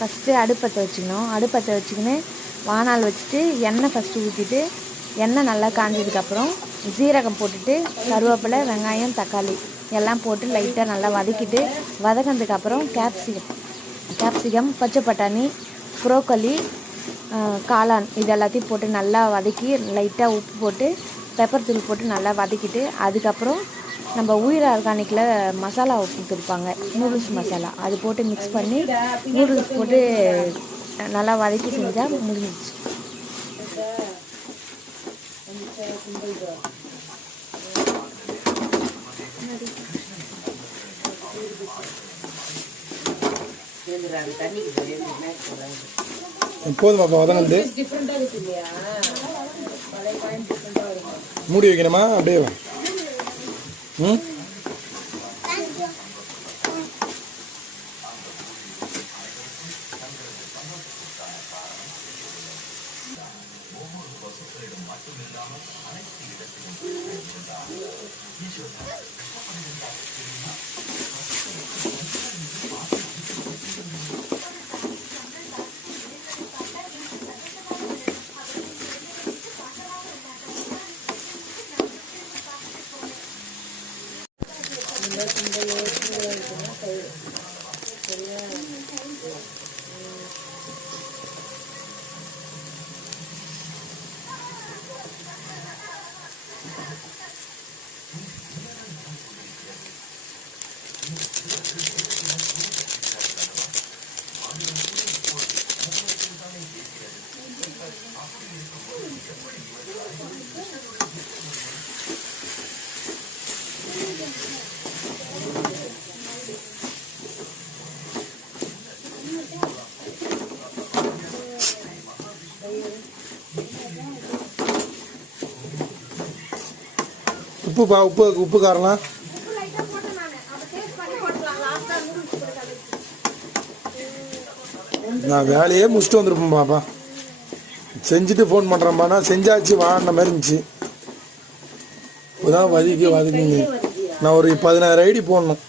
First அடுப்பத்தை வச்சுக்கணும். அடுப்பத்தை வச்சுக்கின்னு வானால் வச்சுட்டு எண்ணெய் ஃபஸ்ட்டு ஊற்றிட்டு எண்ணெய் நல்லா காஞ்சதுக்கப்புறம் சீரகம் போட்டுட்டு கருவேப்பிலை, வெங்காயம், தக்காளி எல்லாம் போட்டு லைட்டாக நல்லா வதக்கிட்டு வதக்கினதுக்கப்புறம் கேப்சிகம், பச்சை பட்டாணி, ப்ரோக்கோலி, காளான் இது எல்லாத்தையும் போட்டு நல்லா வதக்கி லைட்டாக உப்பு போட்டு பெப்பர் தூள் போட்டு நல்லா வதக்கிட்டு அதுக்கப்புறம் நம்ம உயிர் ஆர்கானிக்கில் மசாலா கொடுத்துருப்பாங்க, நூடுல்ஸ் மசாலா, அது போட்டு மிக்ஸ் பண்ணி நூடுல்ஸ் போட்டு நல்லா வதக்கி செஞ்சால் முடிஞ்சிச்சு. போதுமாப்பா வதனந்து மூடி வைக்கணுமா அப்படியே? ம் உப்புப்பா, உப்பு காரலாம் நான் வேலையே முடிச்சுட்டு வந்துருப்பேன் பாப்பா. செஞ்சுட்டு ஃபோன் பண்ணுறேன்ப்பா. நான் செஞ்சாச்சு வாங்கின மாதிரி இருந்துச்சு. இப்போதான் வதக்குங்க. நான் ஒரு 16 ஐடி போடணும்.